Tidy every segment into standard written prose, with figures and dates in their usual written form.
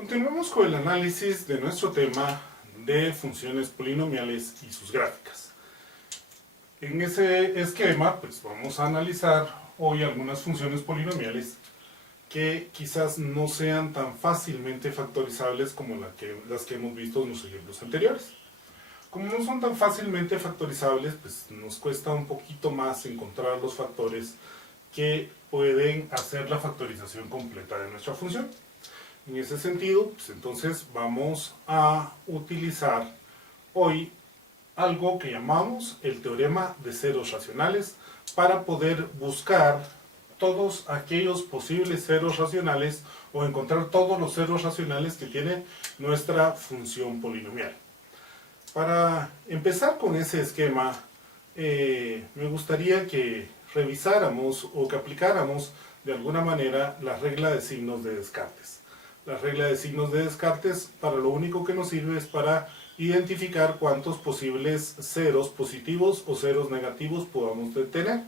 Continuamos con el análisis de nuestro tema de funciones polinomiales y sus gráficas. En ese esquema, pues vamos a analizar hoy algunas funciones polinomiales que quizás no sean tan fácilmente factorizables como las que hemos visto en los ejemplos anteriores. Como no son tan fácilmente factorizables, pues nos cuesta un poquito más encontrar los factores que pueden hacer la factorización completa de nuestra función. En ese sentido, pues entonces vamos a utilizar hoy algo que llamamos el teorema de ceros racionales para poder buscar todos aquellos posibles ceros racionales o encontrar todos los ceros racionales que tiene nuestra función polinomial. Para empezar con ese esquema, me gustaría que revisáramos o que aplicáramos de alguna manera la regla de signos de Descartes. La regla de signos de Descartes para lo único que nos sirve es para identificar cuántos posibles ceros positivos o ceros negativos podamos tener.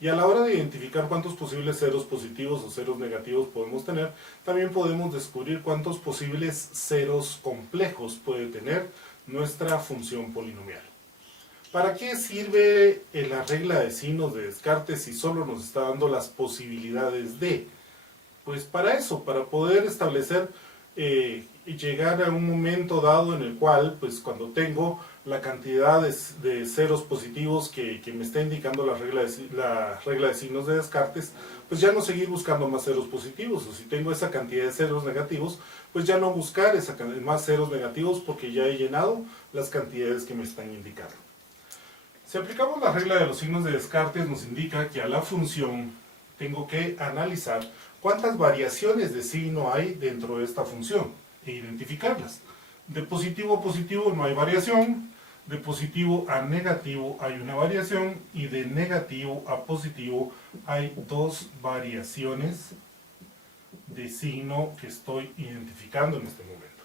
Y a la hora de identificar cuántos posibles ceros positivos o ceros negativos podemos tener, también podemos descubrir cuántos posibles ceros complejos puede tener nuestra función polinomial. ¿Para qué sirve la regla de signos de Descartes si solo nos está dando las posibilidades de? Pues para eso, para poder establecer y llegar a un momento dado en el cual, pues cuando tengo la cantidad de ceros positivos que me está indicando la regla de signos de Descartes, pues ya no seguir buscando más ceros positivos, o si tengo esa cantidad de ceros negativos, pues ya no buscar más ceros negativos porque ya he llenado las cantidades que me están indicando. Si aplicamos la regla de los signos de Descartes, nos indica que a la función tengo que analizar cuántas variaciones de signo hay dentro de esta función e identificarlas. De positivo a positivo no hay variación, de positivo a negativo hay una variación y de negativo a positivo hay dos variaciones de signo que estoy identificando en este momento.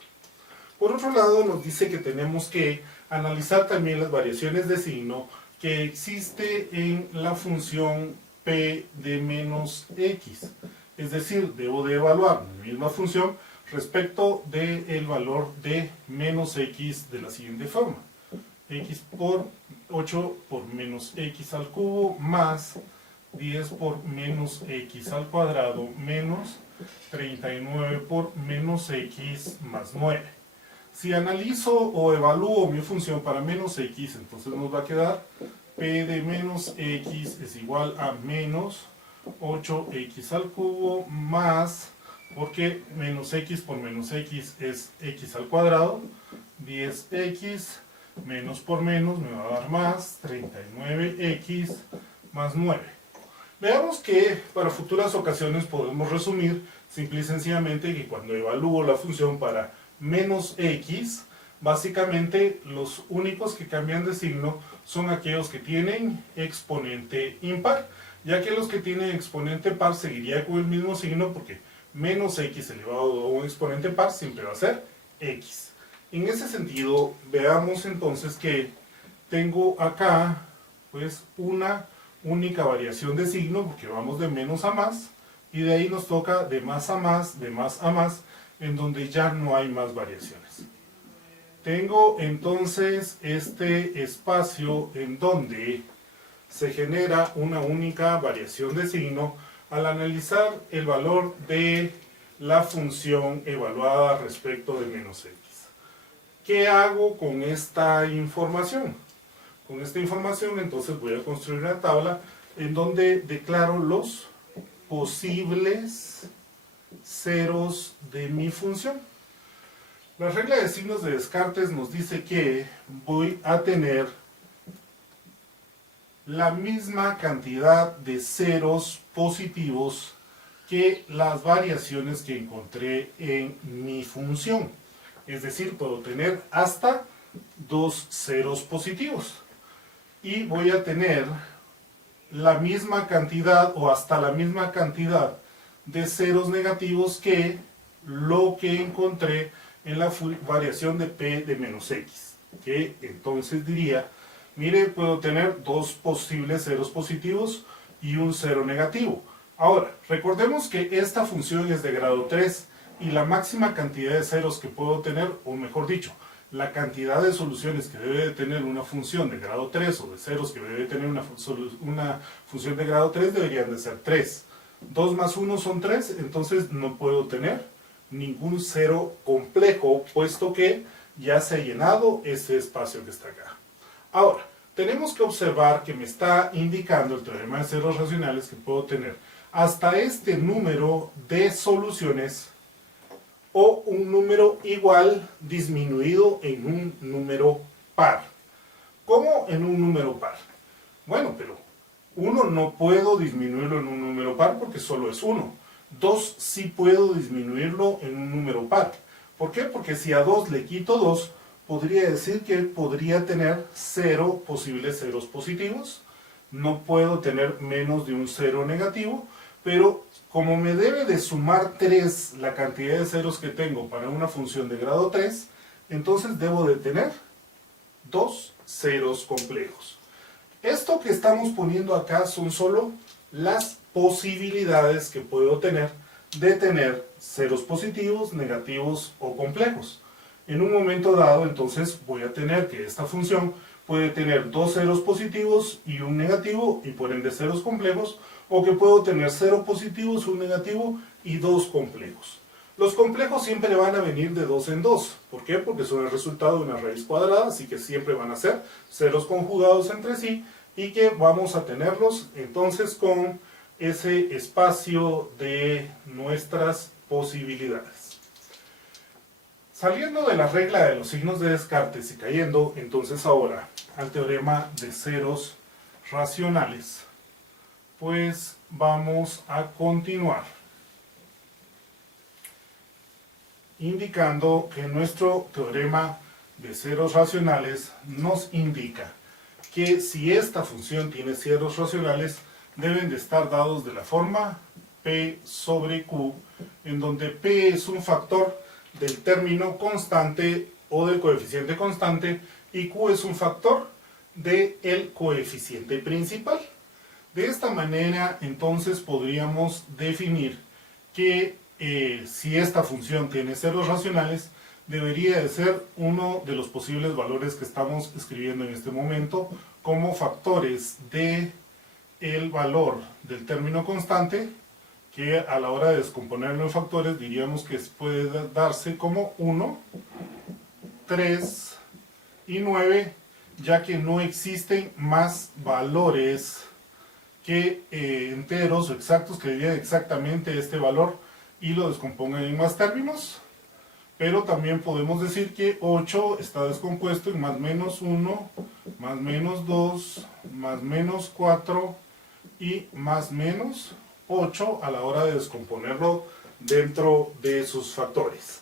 Por otro lado, nos dice que tenemos que analizar también las variaciones de signo que existe en la función p de menos x. Es decir, debo de evaluar mi misma función respecto del valor de menos x de la siguiente forma. X por 8 por menos x al cubo más 10 por menos x al cuadrado menos 39 por menos x más 9. Si analizo o evalúo mi función para menos x, entonces nos va a quedar p de menos x es igual a menos 8x al cubo más, porque menos x por menos x es x al cuadrado, 10x menos por menos me va a dar más 39x más 9. Veamos que para futuras ocasiones podemos resumir simple y sencillamente que cuando evalúo la función para menos x, básicamente los únicos que cambian de signo son aquellos que tienen exponente impar, ya que los que tienen exponente par seguiría con el mismo signo porque menos x elevado a un exponente par siempre va a ser x. En ese sentido, veamos entonces que tengo acá pues una única variación de signo porque vamos de menos a más y de ahí nos toca de más a más, de más a más, en donde ya no hay más variaciones. Tengo entonces este espacio en donde se genera una única variación de signo al analizar el valor de la función evaluada respecto de menos x. ¿Qué hago con esta información? Con esta información entonces voy a construir una tabla en donde declaro los posibles ceros de mi función. La regla de signos de Descartes nos dice que voy a tener la misma cantidad de ceros positivos que las variaciones que encontré en mi función. Es decir, puedo tener hasta 2 ceros positivos. Y voy a tener la misma cantidad o hasta la misma cantidad de ceros negativos que lo que encontré en la variación de p de menos x, que entonces diría, mire, puedo tener dos posibles ceros positivos y un cero negativo. Ahora, recordemos que esta función es de grado 3 y la máxima cantidad de ceros que puedo tener, o mejor dicho, la cantidad de soluciones que debe de tener una función de grado 3 o de ceros que debe de tener una función de grado 3 deberían de ser 3. 2 más 1 son 3, entonces no puedo tener ningún cero complejo, puesto que ya se ha llenado este espacio que está acá. Ahora, tenemos que observar que me está indicando el teorema de ceros racionales que puedo tener hasta este número de soluciones o un número igual disminuido en un número par. ¿Cómo en un número par? Bueno, pero 1 no puedo disminuirlo en un número par porque solo es 1. 2 sí puedo disminuirlo en un número par. ¿Por qué? Porque si a 2 le quito 2, podría decir que podría tener 0 posibles ceros positivos. No puedo tener menos de un 0 negativo, pero como me debe de sumar 3 la cantidad de ceros que tengo para una función de grado 3, entonces debo de tener 2 ceros complejos. Esto que estamos poniendo acá son solo las posibilidades que puedo tener de tener ceros positivos, negativos o complejos. En un momento dado, entonces, voy a tener que esta función puede tener 2 ceros positivos y un negativo, y por ende ceros complejos, o que puedo tener 0 positivos, un negativo y 2 complejos. Los complejos siempre van a venir de 2 en 2. ¿Por qué? Porque son el resultado de una raíz cuadrada, así que siempre van a ser ceros conjugados entre sí, y que vamos a tenerlos entonces con ese espacio de nuestras posibilidades. Saliendo de la regla de los signos de Descartes y cayendo entonces ahora al teorema de ceros racionales, pues vamos a continuar indicando que nuestro teorema de ceros racionales nos indica que si esta función tiene ceros racionales, deben de estar dados de la forma P sobre Q, en donde P es un factor del término constante o del coeficiente constante y Q es un factor del coeficiente principal. De esta manera, entonces, podríamos definir que si esta función tiene ceros racionales, debería de ser uno de los posibles valores que estamos escribiendo en este momento como factores de el valor del término constante, que a la hora de descomponerlo en factores diríamos que puede darse como 1, 3 y 9, ya que no existen más valores que enteros o exactos que dirían exactamente este valor y lo descompongan en más términos. Pero también podemos decir que 8 está descompuesto en más menos 1, más menos 2, más menos 4 y más menos 8 a la hora de descomponerlo dentro de sus factores.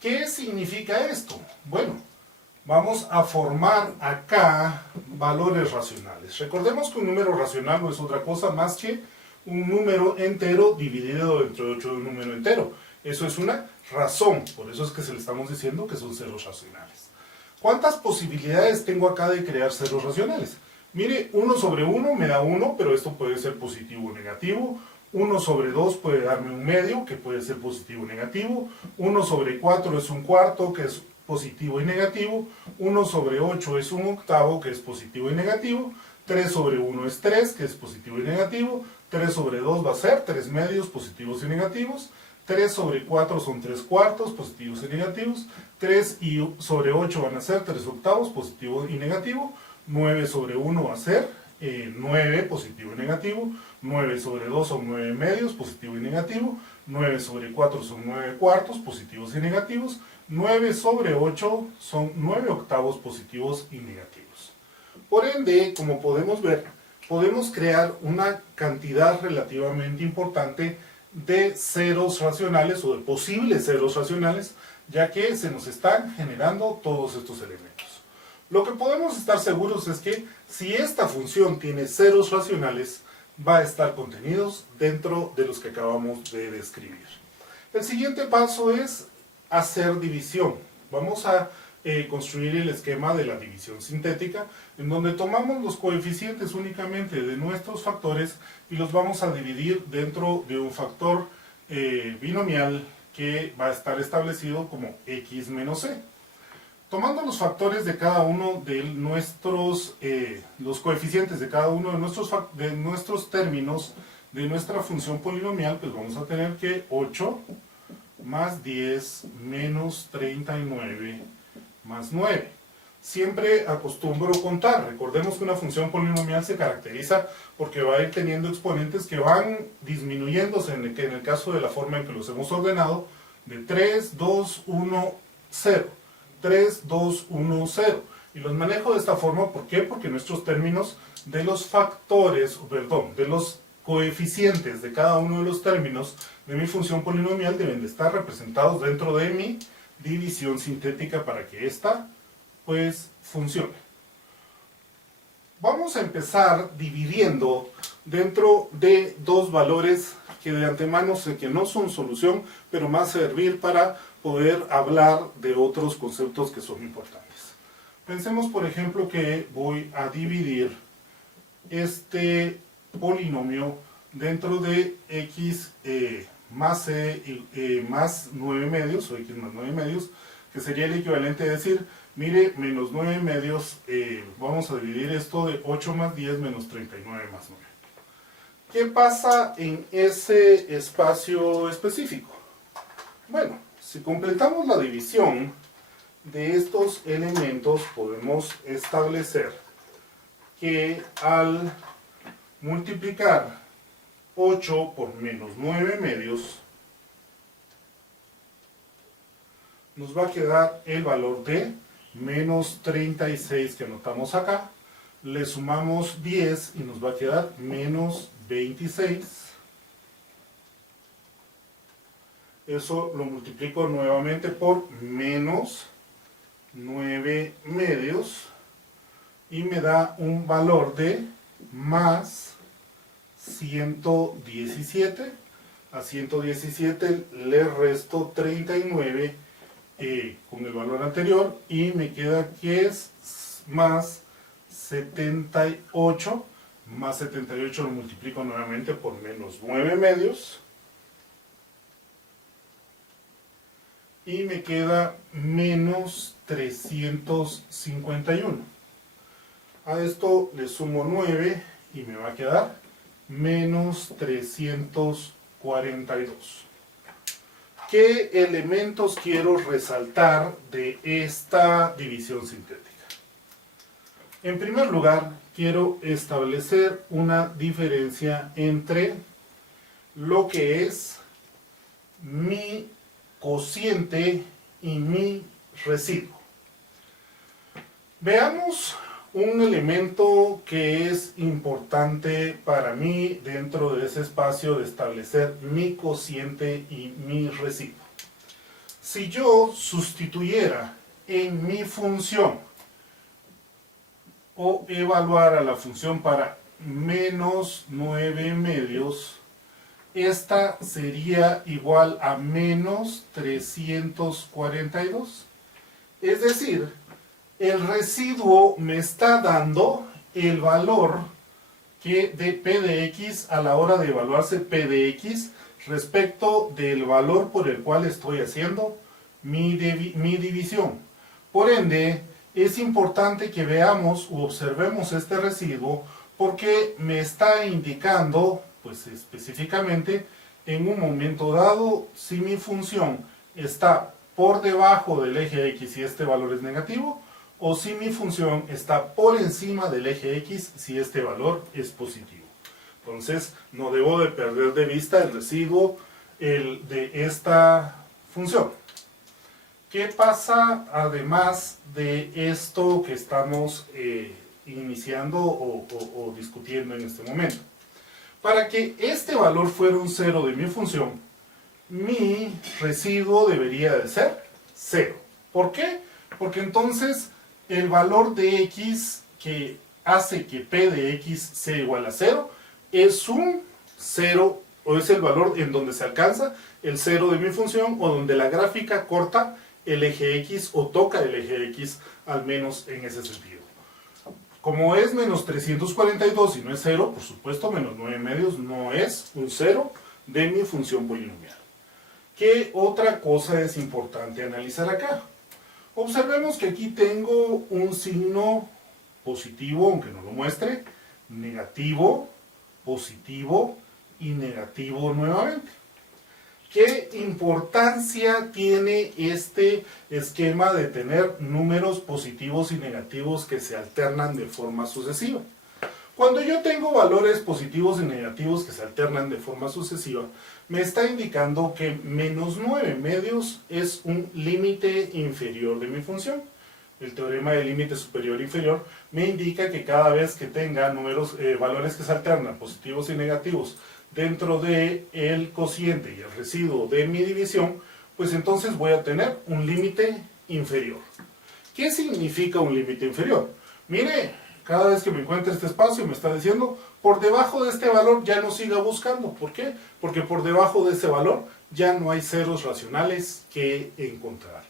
¿Qué significa esto? Bueno, vamos a formar acá valores racionales. Recordemos que un número racional no es otra cosa más que un número entero dividido entre 8 de un número entero. Eso es una razón, por eso es que se le estamos diciendo que son ceros racionales. ¿Cuántas posibilidades tengo acá de crear ceros racionales? Mire, 1 sobre 1 me da 1, pero esto puede ser positivo o negativo. 1 sobre 2 puede darme un medio, que puede ser positivo o negativo. 1 sobre 4 es un cuarto, que es positivo y negativo. 1 sobre 8 es un octavo, que es positivo y negativo. 3 sobre 1 es 3, que es positivo y negativo. 3 sobre 2 va a ser 3 medios, positivos y negativos. 3 sobre 4 son 3 cuartos, positivos y negativos. 3 sobre 8 van a ser 3 octavos, positivo y negativo. 9 sobre 1 va a ser 9, positivo y negativo. 9 sobre 2 son 9 medios, positivo y negativo. 9 sobre 4 son 9 cuartos, positivos y negativos. 9 sobre 8 son 9 octavos, positivos y negativos. Por ende, como podemos ver, podemos crear una cantidad relativamente importante de ceros racionales o de posibles ceros racionales, ya que se nos están generando todos estos elementos. Lo que podemos estar seguros es que si esta función tiene ceros racionales, va a estar contenidos dentro de los que acabamos de describir. El siguiente paso es hacer división. Vamos a construir el esquema de la división sintética, en donde tomamos los coeficientes únicamente de nuestros factores y los vamos a dividir dentro de un factor binomial que va a estar establecido como x menos c. Tomando los factores de cada uno de nuestros, los coeficientes de cada uno de nuestros términos de nuestra función polinomial, pues vamos a tener que 8 más 10 menos 39 más 9. Siempre acostumbro contar. Recordemos que una función polinomial se caracteriza porque va a ir teniendo exponentes que van disminuyéndose, en el caso de la forma en que los hemos ordenado, de 3, 2, 1, 0. 3, 2, 1, 0. Y los manejo de esta forma, ¿por qué? Porque nuestros términos de los factores, perdón, de los coeficientes de cada uno de los términos de mi función polinomial deben de estar representados dentro de mi división sintética para que ésta pues funcione. Vamos a empezar dividiendo dentro de dos valores que de antemano sé que no son solución, pero más servir para poder hablar de otros conceptos que son importantes. Pensemos, por ejemplo, que voy a dividir este polinomio dentro de x más c más 9 medios, o x más 9 medios, que sería el equivalente a decir, mire, menos 9 medios, vamos a dividir esto de 8 más 10 menos 39 más 9. ¿Qué pasa en ese espacio específico? Bueno, si completamos la división de estos elementos, podemos establecer que al multiplicar 8 por menos 9 medios, nos va a quedar el valor de menos 36 que anotamos acá. Le sumamos 10 y nos va a quedar menos 26. Eso lo multiplico nuevamente por menos 9 medios y me da un valor de más 117. A 117 le resto 39 con el valor anterior y me queda que es más 78. Más 78 lo multiplico nuevamente por menos 9 medios y me queda menos 351. A esto le sumo 9 y me va a quedar menos 342. ¿Qué elementos quiero resaltar de esta división sintética? En primer lugar, quiero establecer una diferencia entre lo que es mi cociente y mi residuo. Veamos un elemento que es importante para mí dentro de ese espacio de establecer mi cociente y mi residuo. Si yo sustituyera en mi función o evaluara la función para menos 9 medios, esta sería igual a menos 342. Es decir, el residuo me está dando el valor que de P de X a la hora de evaluarse P de X respecto del valor por el cual estoy haciendo mi división. Por ende, es importante que veamos u observemos este residuo porque me está indicando, pues específicamente, en un momento dado, si mi función está por debajo del eje X y este valor es negativo, o si mi función está por encima del eje X si este valor es positivo. Entonces, no debo de perder de vista el residuo de esta función. ¿Qué pasa además de esto que estamos iniciando o discutiendo en este momento? Para que este valor fuera un 0 de mi función, mi residuo debería de ser 0. ¿Por qué? Porque entonces el valor de x que hace que p de x sea igual a 0 es un 0, o es el valor en donde se alcanza el 0 de mi función, o donde la gráfica corta el eje x o toca el eje x, al menos en ese sentido. Como es menos 342 y no es 0, por supuesto menos 9 medios no es un 0 de mi función polinomial. ¿Qué otra cosa es importante analizar acá? Observemos que aquí tengo un signo positivo, aunque no lo muestre, negativo, positivo y negativo nuevamente. ¿Qué importancia tiene este esquema de tener números positivos y negativos que se alternan de forma sucesiva? Cuando yo tengo valores positivos y negativos que se alternan de forma sucesiva, me está indicando que menos 9 medios es un límite inferior de mi función. El teorema del límite superior e inferior me indica que cada vez que tenga valores que se alternan, positivos y negativos, dentro del cociente y el residuo de mi división, pues entonces voy a tener un límite inferior. ¿Qué significa un límite inferior? Mire, cada vez que me encuentre este espacio me está diciendo, por debajo de este valor ya no siga buscando. ¿Por qué? Porque por debajo de ese valor ya no hay ceros racionales que encontrar.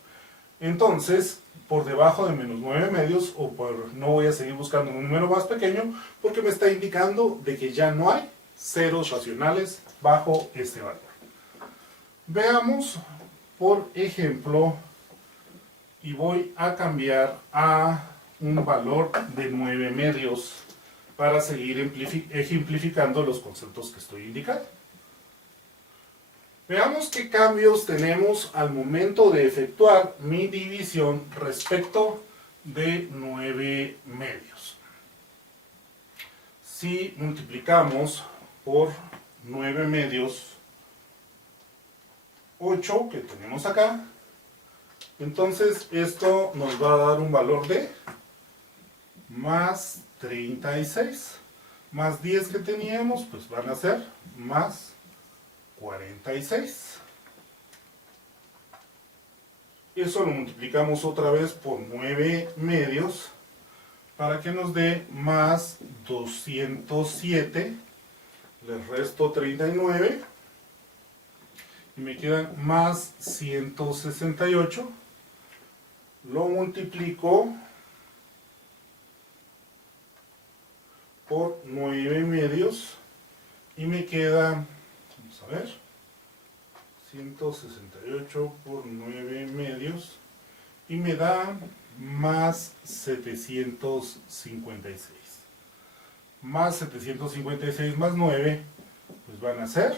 Entonces, por debajo de menos 9 medios, no voy a seguir buscando un número más pequeño, porque me está indicando de que ya no hay ceros racionales bajo este valor. Veamos, por ejemplo, y voy a cambiar a un valor de 9 medios para seguir ejemplificando los conceptos que estoy indicando. Veamos qué cambios tenemos al momento de efectuar mi división respecto de 9 medios. Si multiplicamos por 9 medios 8 que tenemos acá, entonces esto nos va a dar un valor de más 36, más 10 que teníamos, pues van a ser más 46. Eso lo multiplicamos otra vez por 9 medios para que nos dé más 207. Les resto 39 y me quedan más 168. Lo multiplico por 9 medios y me queda, vamos a ver, 168 por 9 medios y me da más 756. Más 756 más 9, pues van a ser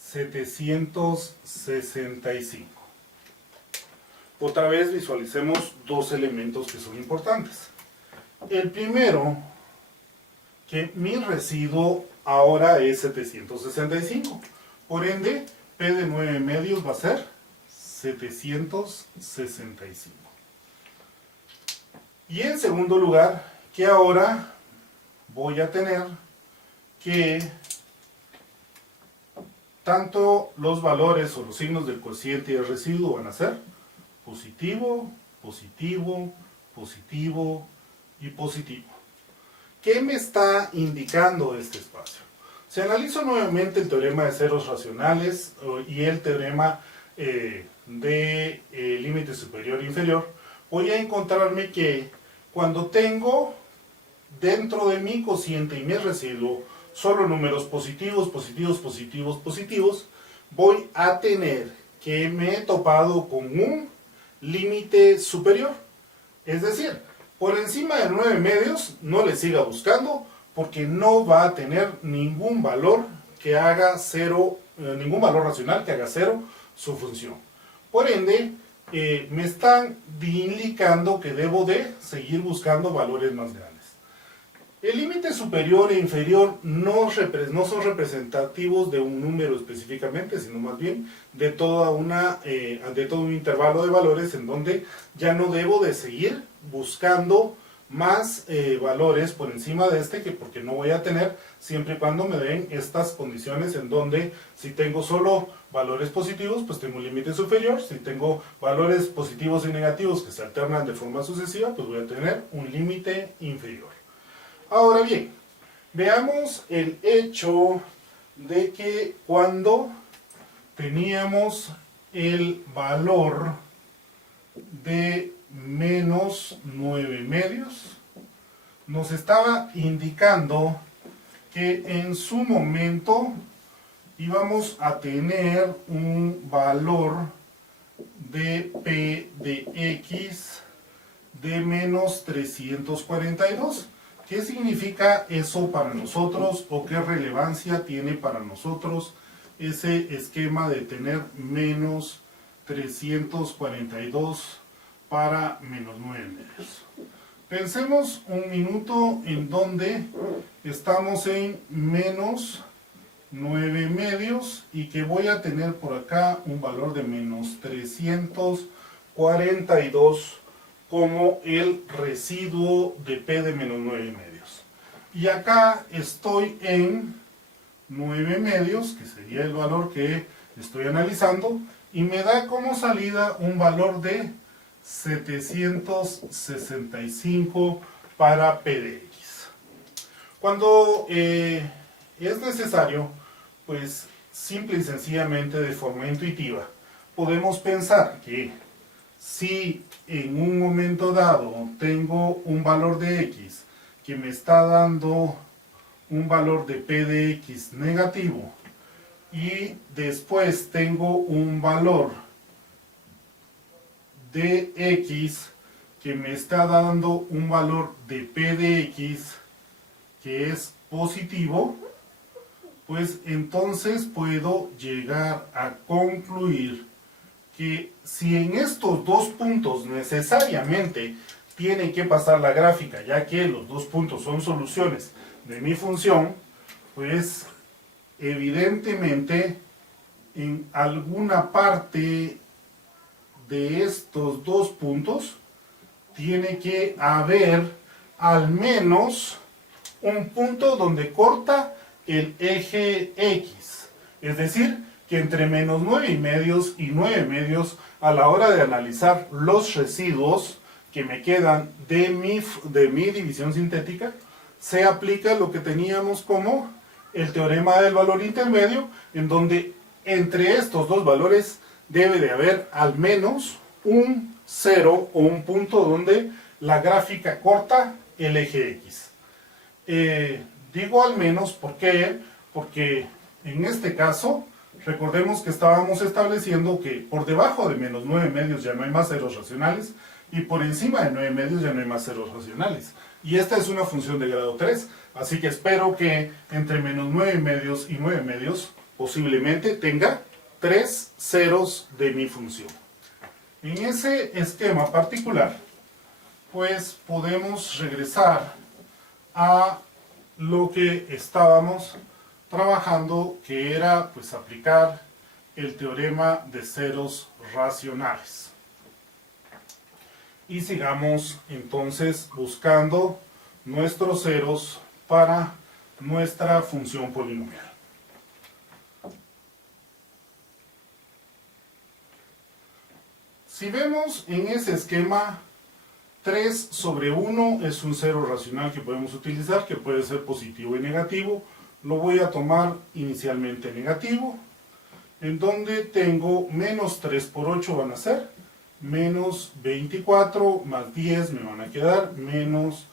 765. Otra vez visualicemos dos elementos que son importantes. El primero, que mi residuo ahora es 765. Por ende, P de 9 medios va a ser 765. Y en segundo lugar, que ahora voy a tener que tanto los valores o los signos del cociente y el residuo van a ser positivo, positivo, positivo y positivo. ¿Qué me está indicando este espacio? Si analizo nuevamente el teorema de ceros racionales y el teorema de límite superior e inferior, voy a encontrarme que cuando tengo dentro de mi cociente y mi residuo solo números positivos, positivos, positivos, positivos, voy a tener que me he topado con un límite superior. Es decir, por encima de 9 medios no le siga buscando porque no va a tener ningún valor que haga cero, ningún valor racional que haga cero su función. Por ende, me están indicando que debo de seguir buscando valores más grandes. El límite superior e inferior no son representativos de un número específicamente, sino más bien de todo un intervalo de valores en donde ya no debo de seguir buscando más valores por encima de este, porque no voy a tener siempre y cuando me den estas condiciones en donde si tengo solo valores positivos, pues tengo un límite superior. Si tengo valores positivos y negativos que se alternan de forma sucesiva, pues voy a tener un límite inferior. Ahora bien, veamos el hecho de que cuando teníamos el valor de menos 9 medios, nos estaba indicando que en su momento y vamos a tener un valor de P de X de menos 342. ¿Qué significa eso para nosotros o qué relevancia tiene para nosotros ese esquema de tener menos 342 para menos 9 medios? Pensemos un minuto en donde estamos en menos 9 medios y que voy a tener por acá un valor de menos 342 como el residuo de P de menos 9 medios. Y acá estoy en 9 medios, que sería el valor que estoy analizando, y me da como salida un valor de 765 para P de X. Cuando es necesario, pues simple y sencillamente de forma intuitiva, podemos pensar que si en un momento dado tengo un valor de X que me está dando un valor de P de X negativo y después tengo un valor de X que me está dando un valor de P de X que es positivo, pues entonces puedo llegar a concluir que si en estos dos puntos necesariamente tiene que pasar la gráfica, ya que los dos puntos son soluciones de mi función, pues evidentemente en alguna parte de estos dos puntos tiene que haber al menos un punto donde corta el eje X, es decir, que entre menos 9 medios y 9 medios a la hora de analizar los residuos que me quedan de mi división sintética, se aplica lo que teníamos como el teorema del valor intermedio, en donde entre estos dos valores debe de haber al menos un cero o un punto donde la gráfica corta el eje X. Digo al menos, ¿por qué? Porque en este caso, recordemos que estábamos estableciendo que por debajo de menos 9 medios ya no hay más ceros racionales y por encima de 9 medios ya no hay más ceros racionales. Y esta es una función de grado 3, así que espero que entre menos 9 medios y 9 medios posiblemente tenga 3 ceros de mi función. En ese esquema particular, pues podemos regresar a lo que estábamos trabajando, que era pues aplicar el teorema de ceros racionales. Y sigamos entonces buscando nuestros ceros para nuestra función polinomial. Si vemos en ese esquema, 3 sobre 1 es un cero racional que podemos utilizar, que puede ser positivo y negativo. Lo voy a tomar inicialmente negativo, en donde tengo menos 3 por 8 van a ser menos 24, más 10 me van a quedar menos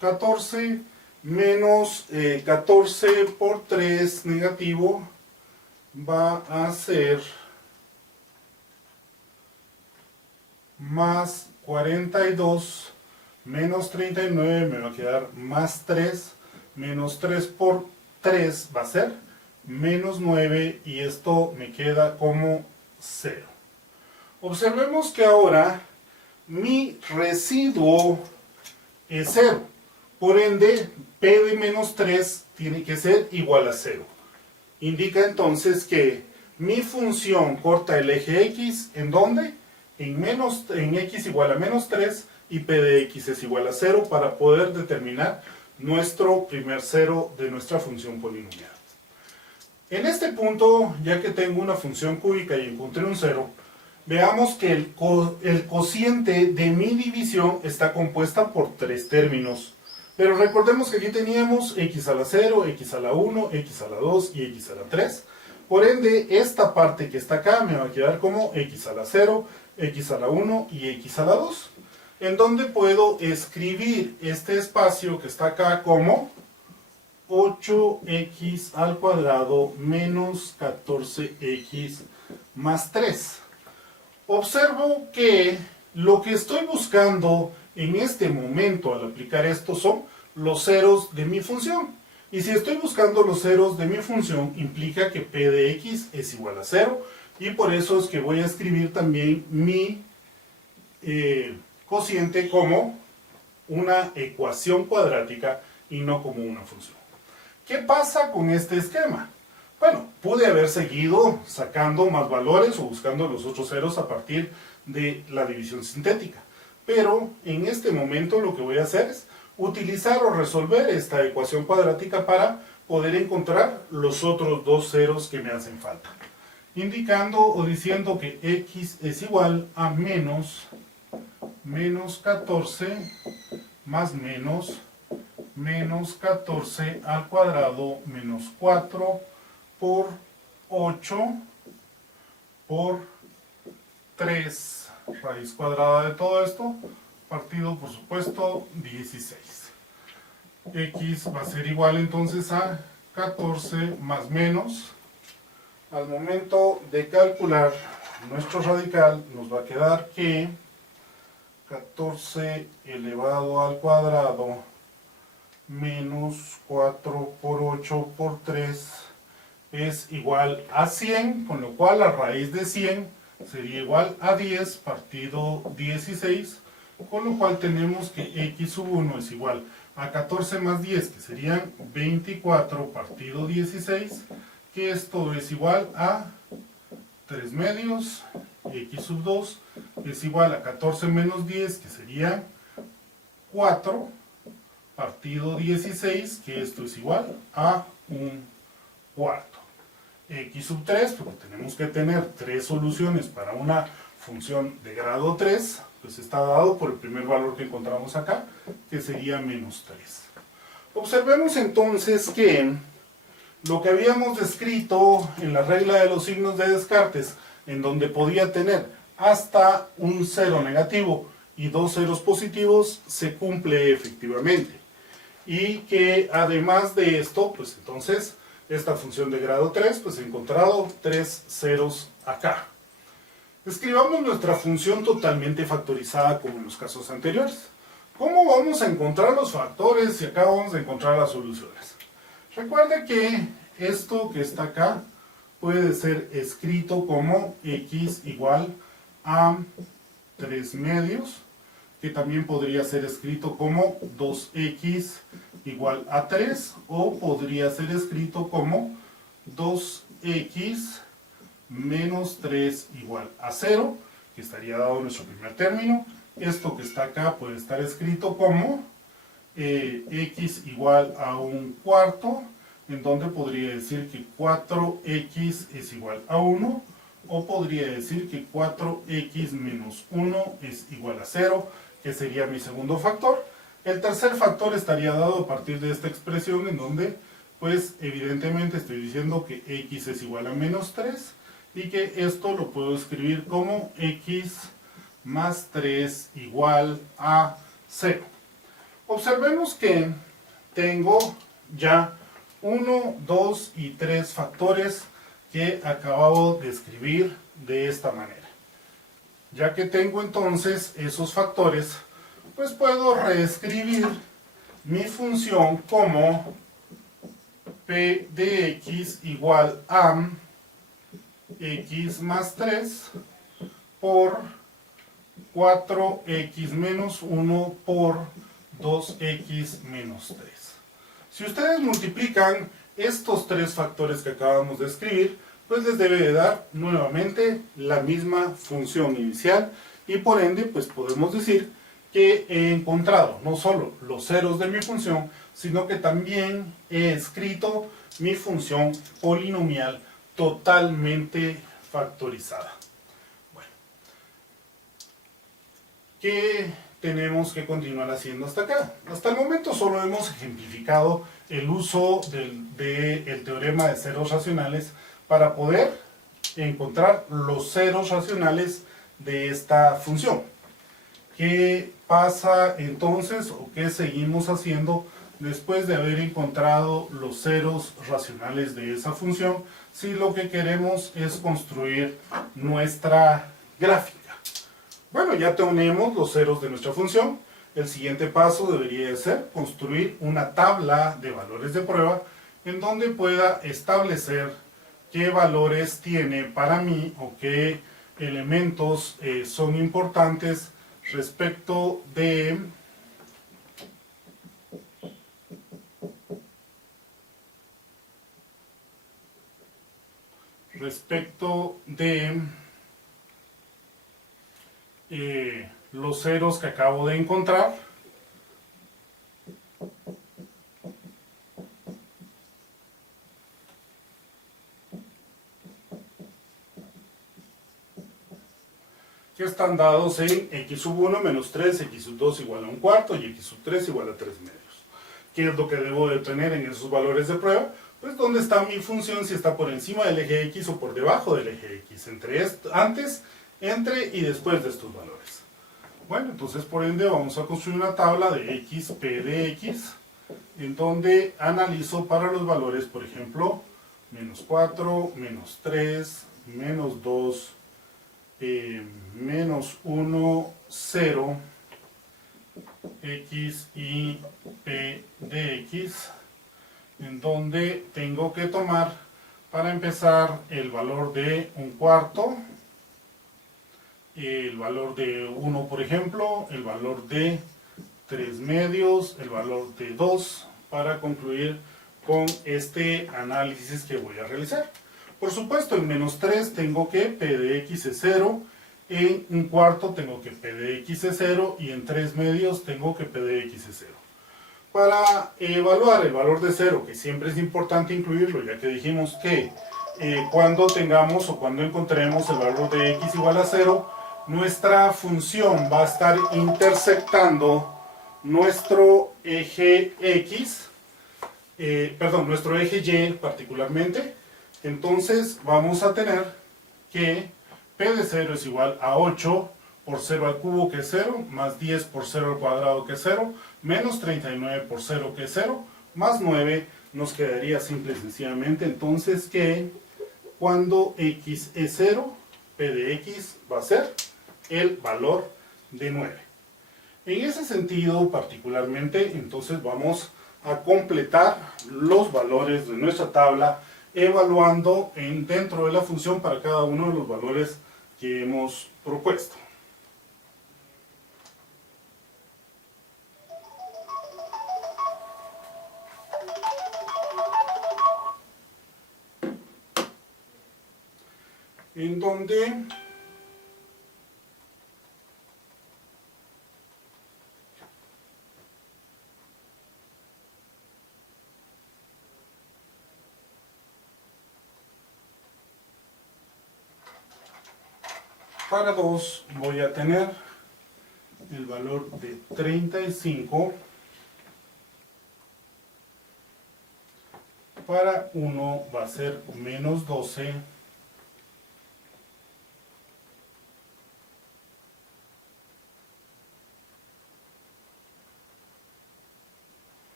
14, menos 14 por 3 negativo va a ser más 42, menos 39 me va a quedar más 3, menos 3 por 3 va a ser menos 9 y esto me queda como 0. Observemos que ahora mi residuo es 0, por ende P de menos 3 tiene que ser igual a 0. Indica entonces que mi función corta el eje X, ¿en dónde? En X igual a menos 3 y P de X es igual a 0 para poder determinar nuestro primer cero de nuestra función polinomial. En este punto, ya que tengo una función cúbica y encontré un 0, veamos que el cociente de mi división está compuesta por 3 términos. Pero recordemos que aquí teníamos x a la 0, x a la 1, x a la 2 y x a la 3. Por ende, esta parte que está acá me va a quedar como x a la 0, x a la 1 y x a la 2. En donde puedo escribir este espacio que está acá como 8x al cuadrado menos 14x más 3. Observo que lo que estoy buscando en este momento al aplicar esto son los ceros de mi función. Y si estoy buscando los ceros de mi función, implica que p de x es igual a 0. Y por eso es que voy a escribir también mi cociente como una ecuación cuadrática y no como una función. ¿Qué pasa con este esquema? Bueno, pude haber seguido sacando más valores o buscando los otros ceros a partir de la división sintética. Pero en este momento lo que voy a hacer es utilizar o resolver esta ecuación cuadrática para poder encontrar los otros dos ceros que me hacen falta. Indicando o diciendo que x es igual a menos 14 más menos 14 al cuadrado menos 4 por 8 por 3 raíz cuadrada de todo esto, partido por supuesto 16. X va a ser igual entonces a 14 más menos. Al momento de calcular nuestro radical nos va a quedar que 14 elevado al cuadrado menos 4 por 8 por 3 es igual a 100, con lo cual la raíz de 100 sería igual a 10 partido 16, con lo cual tenemos que x sub 1 es igual a 14 más 10, que serían 24 partido 16, que esto es igual a 3 medios, x sub 2 es igual a 14 menos 10, que sería 4 partido 16, que esto es igual a un cuarto. X sub 3, porque tenemos que tener tres soluciones para una función de grado 3, pues está dado por el primer valor que encontramos acá, que sería menos 3. Observemos entonces que lo que habíamos descrito en la regla de los signos de Descartes, en donde podía tener hasta un cero negativo y dos ceros positivos, se cumple efectivamente. Y que además de esto, pues entonces, esta función de grado 3, pues he encontrado tres ceros acá. Escribamos nuestra función totalmente factorizada como en los casos anteriores. ¿Cómo vamos a encontrar los factores si acá vamos a encontrar las soluciones? Recuerda que esto que está acá puede ser escrito como x igual a 3 medios, que también podría ser escrito como 2x igual a 3, o podría ser escrito como 2x menos 3 igual a 0, que estaría dado nuestro primer término. Esto que está acá puede estar escrito como x igual a un cuarto, en donde podría decir que 4x es igual a 1, o podría decir que 4x menos 1 es igual a 0, que sería mi segundo factor. El tercer factor estaría dado a partir de esta expresión, en donde pues evidentemente estoy diciendo que x es igual a menos 3, y que esto lo puedo escribir como x más 3 igual a 0. Observemos que tengo ya 1, 2 y 3 factores que acabo de escribir de esta manera. Ya que tengo entonces esos factores, pues puedo reescribir mi función como p de x igual a x más 3 por 4x menos 1 por 2x menos 3. Si ustedes multiplican estos tres factores que acabamos de escribir, pues les debe de dar nuevamente la misma función inicial, y por ende pues podemos decir que he encontrado no solo los ceros de mi función, sino que también he escrito mi función polinomial totalmente factorizada. Bueno, ¿qué tenemos que continuar haciendo hasta acá? Hasta el momento solo hemos ejemplificado el uso del teorema de ceros racionales para poder encontrar los ceros racionales de esta función. ¿Qué pasa entonces o qué seguimos haciendo después de haber encontrado los ceros racionales de esa función, si lo que queremos es construir nuestra gráfica. Bueno, ya tenemos los ceros de nuestra función. El siguiente paso debería ser construir una tabla de valores de prueba en donde pueda establecer qué valores tiene para mí o qué elementos son importantes respecto de los ceros que acabo de encontrar. Que están dados en x sub 1 menos 3, x sub 2 igual a un cuarto y x sub 3 igual a 3 medios. ¿Qué es lo que debo de tener en esos valores de prueba? Pues dónde está mi función, si está por encima del eje X o por debajo del eje X, antes, entre y después de estos valores. Bueno, entonces por ende vamos a construir una tabla de x, p de x, en donde analizo para los valores, por ejemplo, menos 4, menos 3, menos 2, menos 1, 0, x y p de x, en donde tengo que tomar para empezar el valor de un cuarto, el valor de 1 por ejemplo, el valor de 3 medios, el valor de 2, para concluir con este análisis que voy a realizar. Por supuesto, en menos 3 tengo que p de x es 0, en un cuarto tengo que p de x es 0 y en 3 medios tengo que p de x es 0. Para evaluar el valor de 0, que siempre es importante incluirlo, ya que dijimos que cuando tengamos o cuando encontremos el valor de x igual a 0, nuestra función va a estar intersectando nuestro eje x, nuestro eje y particularmente. Entonces vamos a tener que p de 0 es igual a 8 por 0 al cubo, que es 0, más 10 por 0 al cuadrado, que es 0, menos 39 por 0, que es 0, más 9, nos quedaría simple y sencillamente entonces que cuando x es 0, p de x va a ser el valor de 9. En ese sentido particularmente, entonces vamos a completar los valores de nuestra tabla evaluando dentro de la función para cada uno de los valores que hemos propuesto. En donde para 2 voy a tener el valor de 35, para 1 va a ser menos 12,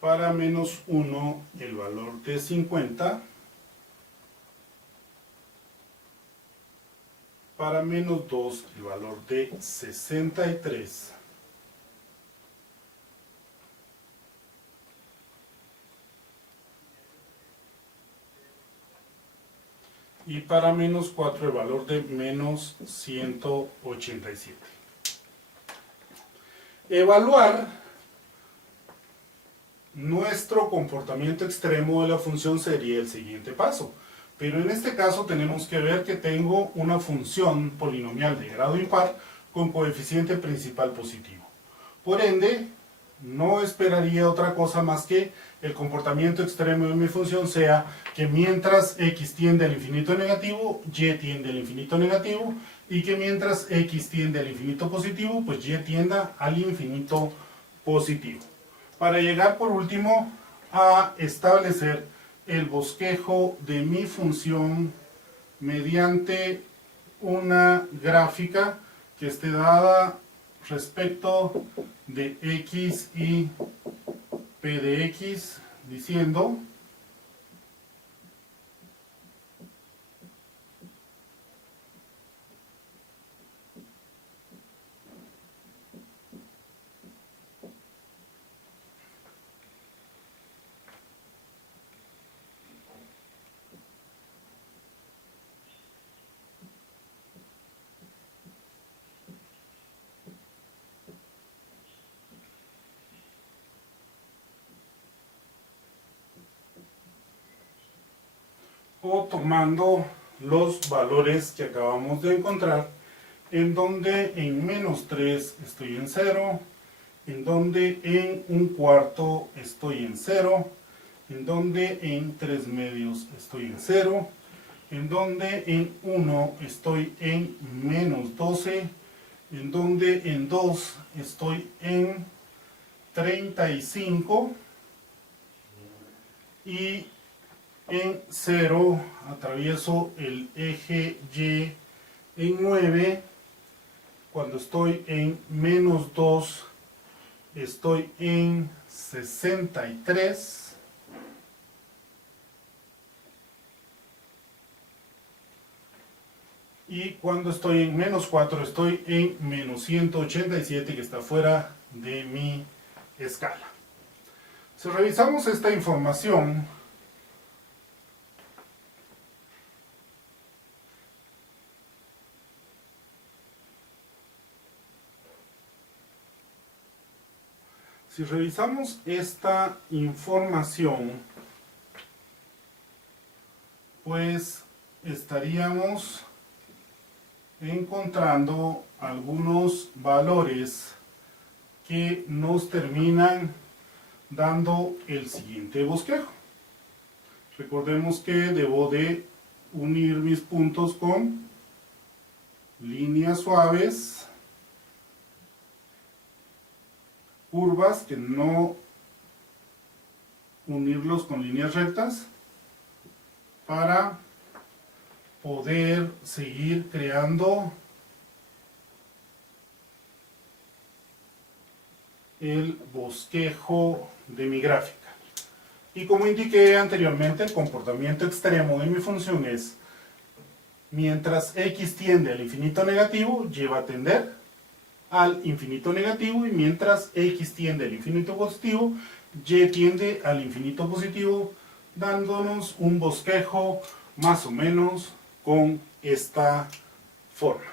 para menos 1 el valor de 50, para menos 2 el valor de 63, y para menos 4 el valor de menos 187. Evaluar nuestro comportamiento extremo de la función sería el siguiente paso. Pero en este caso tenemos que ver que tengo una función polinomial de grado impar con coeficiente principal positivo. Por ende, no esperaría otra cosa más que el comportamiento extremo de mi función sea que mientras x tiende al infinito negativo, y tiende al infinito negativo, y que mientras x tiende al infinito positivo, pues y tienda al infinito positivo. Para llegar por último a establecer el bosquejo de mi función mediante una gráfica que esté dada respecto de x y P de X diciendo o tomando los valores que acabamos de encontrar, en donde en menos 3 estoy en 0, en donde en un cuarto estoy en 0, en donde en 3 medios estoy en 0, en donde en 1 estoy en menos 12, en donde en 2 estoy en 35 y en 0 atravieso el eje Y en 9. Cuando estoy en menos 2 estoy en 63. Y cuando estoy en menos 4 estoy en menos 187, que está fuera de mi escala. Si revisamos esta información, pues estaríamos encontrando algunos valores que nos terminan dando el siguiente bosquejo. Recordemos que debo de unir mis puntos con líneas suaves, curvas que no unirlos con líneas rectas para poder seguir creando el bosquejo de mi gráfica. Y como indiqué anteriormente, el comportamiento extremo de mi función es: mientras x tiende al infinito negativo, lleva a tender al infinito negativo, y mientras x tiende al infinito positivo, y tiende al infinito positivo, dándonos un bosquejo más o menos con esta forma.